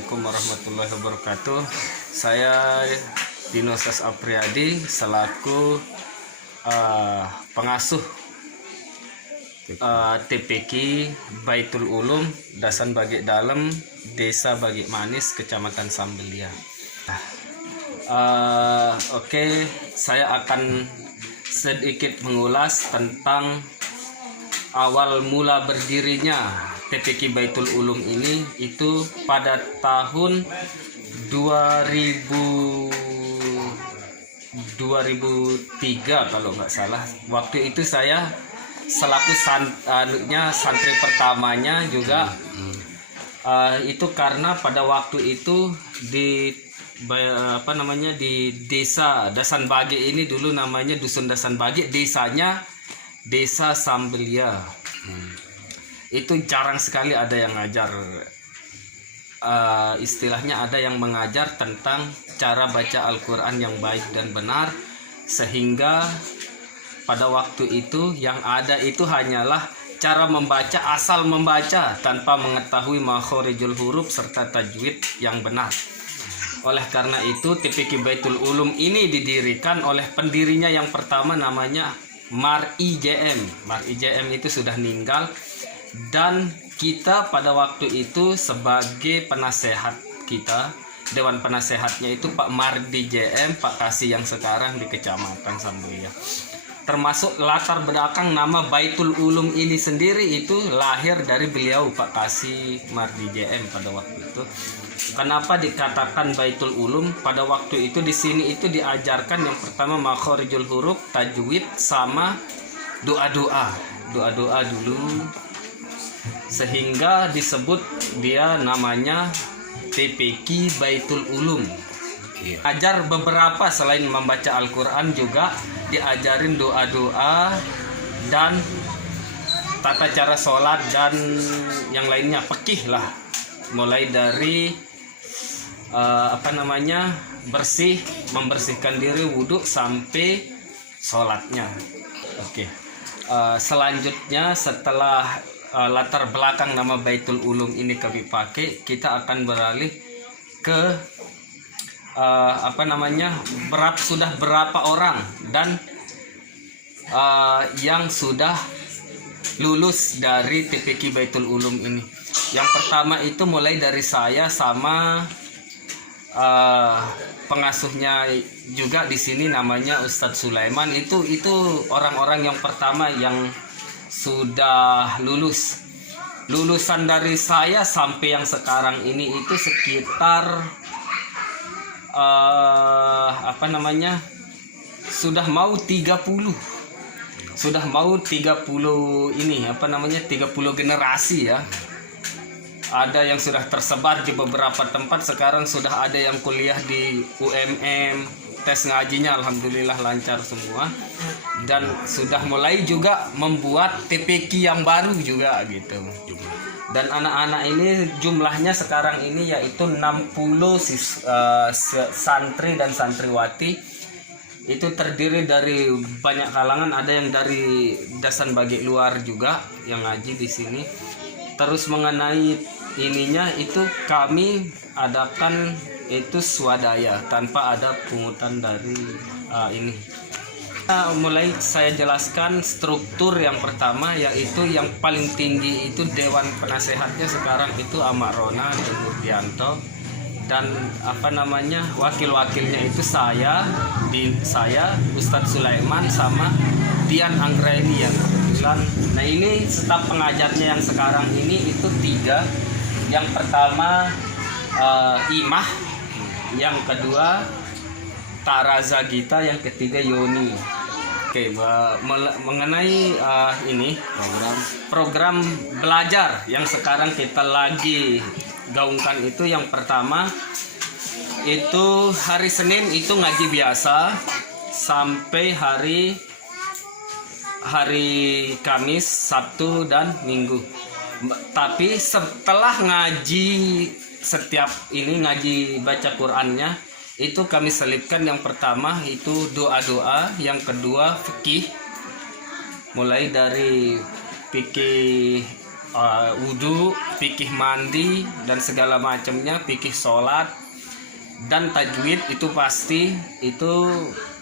Assalamualaikum warahmatullahi wabarakatuh. Saya Dino Sas Apriyadi selaku pengasuh TPQ Baitul Ulum Dasan Bagik Dalem, Desa Bagik Manis, Kecamatan Sambelia. Oke, saya akan sedikit mengulas tentang awal mula berdirinya TPQ Baitul Ulum ini. Itu pada tahun 2003 kalau nggak salah. Waktu itu saya selaku santri pertamanya juga. Itu karena pada waktu itu di di desa Dasan Bagik ini, dulu namanya Dusun Dasan Bagik, desanya Desa Sambelia. Itu jarang sekali ada yang ngajar, istilahnya ada yang mengajar tentang cara baca Al-Quran yang baik dan benar, sehingga pada waktu itu yang ada itu hanyalah cara membaca, asal membaca tanpa mengetahui makhorijul huruf serta tajwid yang benar. Oleh karena itu TPQ Baitul Ulum ini didirikan oleh pendirinya yang pertama, namanya Mar IJM. Mar IJM itu sudah meninggal, dan kita pada waktu itu sebagai penasehat kita, Dewan Penasehatnya itu Pak Mardi JM, Pak Kasih yang sekarang di Kecamatan Sambelia. Termasuk latar belakang nama Baitul Ulum ini sendiri itu lahir dari beliau Pak Kasih Mardi JM pada waktu itu. Kenapa dikatakan Baitul Ulum? Pada waktu itu di sini itu diajarkan yang pertama makhorijul huruf, tajwid, sama doa-doa dulu, sehingga disebut dia namanya TPQ Baitul Ulum. Ajar beberapa selain membaca Al-Quran juga diajarin doa-doa dan tata cara sholat dan yang lainnya, fikih lah, mulai dari membersihkan diri, wudhu sampai sholatnya. Selanjutnya setelah latar belakang nama Baitul Ulum ini kami pakai, kita akan beralih ke sudah berapa orang dan yang sudah lulus dari TPQ Baitul Ulum ini. Yang pertama itu mulai dari saya sama pengasuhnya juga di sini, namanya Ustadz Sulaiman. Itu orang-orang yang pertama yang sudah lulus. Lulusan dari saya sampai yang sekarang ini itu sekitar sudah mau 30 generasi ya. Ada yang sudah tersebar di beberapa tempat, sekarang sudah ada yang kuliah di UMM, tes ngajinya alhamdulillah lancar semua, dan sudah mulai juga membuat TPQ yang baru juga gitu. Dan anak-anak ini jumlahnya sekarang ini yaitu 60 santri dan santriwati. Itu terdiri dari banyak kalangan, ada yang dari Dasan Bagik luar juga yang ngaji di sini. Terus mengenai ininya itu kami adakan itu swadaya tanpa ada pungutan dari ini. Mulai saya jelaskan struktur yang pertama, yaitu yang paling tinggi itu Dewan Penasehatnya sekarang itu Amak Rona dan Nurdianto, dan wakil-wakilnya itu saya Ustadz Sulaiman sama Dian Anggraini yang kebetulan. Nah ini staf pengajarnya yang sekarang ini itu 3. Yang pertama Imah, yang kedua Taraza Gita, yang ketiga Yoni. Mengenai ini program belajar yang sekarang kita lagi gaungkan itu, yang pertama itu hari Senin itu ngaji biasa sampai hari Kamis, Sabtu dan Minggu. Tapi setelah ngaji, setiap ini ngaji baca Qur'annya itu kami selipkan, yang pertama itu doa-doa, yang kedua fikih, mulai dari fikih wudhu, fikih mandi dan segala macamnya, fikih sholat dan tajwid itu pasti itu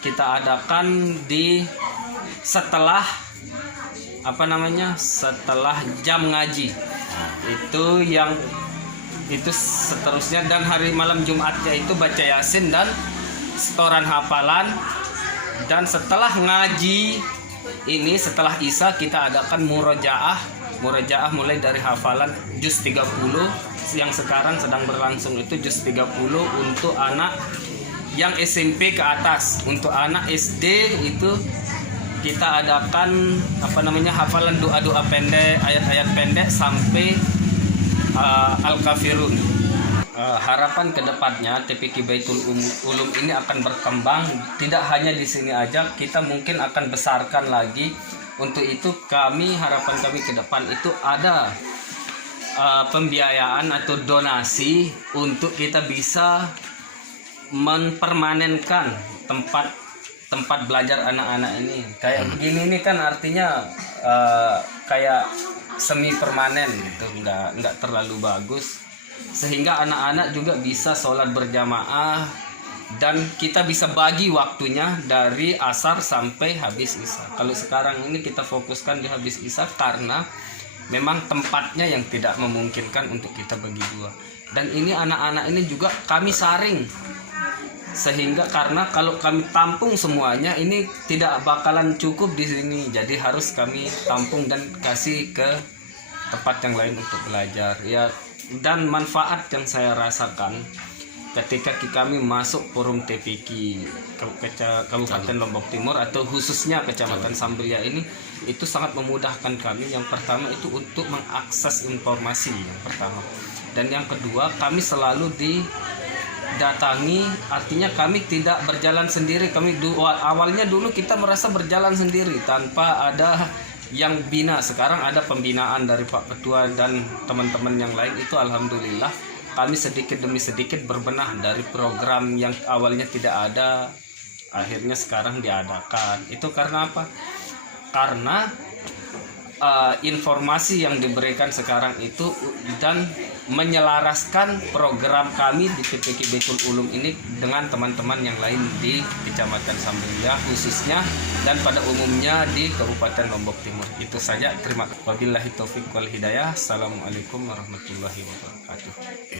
kita adakan di setelah setelah jam ngaji. Itu seterusnya, dan hari malam Jumatnya itu baca Yasin dan setoran hafalan. Dan setelah ngaji ini, setelah Isya kita adakan murojaah mulai dari hafalan juz 30 yang sekarang sedang berlangsung, itu juz 30 untuk anak yang SMP ke atas. Untuk anak SD itu kita adakan hafalan doa-doa pendek, ayat-ayat pendek sampai Al-Kafirun. Harapan kedepannya TPQ Baitul Ulum ini akan berkembang, tidak hanya di sini aja, kita mungkin akan besarkan lagi. Untuk itu harapan kami ke depan itu ada pembiayaan atau donasi untuk kita bisa mempermanenkan tempat belajar anak-anak ini. Kayak begini ini kan artinya kayak semi permanen gitu, nggak terlalu bagus, sehingga anak-anak juga bisa sholat berjamaah dan kita bisa bagi waktunya dari asar sampai habis isya. Kalau sekarang ini kita fokuskan di habis isya karena memang tempatnya yang tidak memungkinkan untuk kita bagi dua. Dan ini anak-anak ini juga kami saring, sehingga karena kalau kami tampung semuanya ini tidak bakalan cukup di sini, jadi harus kami tampung dan kasih ke tempat yang lain untuk belajar ya. Dan manfaat yang saya rasakan ketika kami masuk forum TPQ Kabupaten Lombok Timur atau khususnya Kecamatan Sambria ini, itu sangat memudahkan kami. Yang pertama itu untuk mengakses informasi yang pertama, dan yang kedua kami selalu datangi, artinya kami tidak berjalan sendiri. Awalnya dulu kita merasa berjalan sendiri tanpa ada yang bina. Sekarang ada pembinaan dari Pak Ketua dan teman-teman yang lain. Itu alhamdulillah kami sedikit demi sedikit berbenah dari program yang awalnya tidak ada, akhirnya sekarang diadakan. Itu karena apa? Karena informasi yang diberikan sekarang itu dan menyelaraskan program kami di TPQ Baitul Ulum ini dengan teman-teman yang lain di Kecamatan Sambria khususnya dan pada umumnya di Kabupaten Lombok Timur. Itu saja, terima kasih. Wabillahi taufiq wal hidayah. Assalamualaikum warahmatullahi wabarakatuh.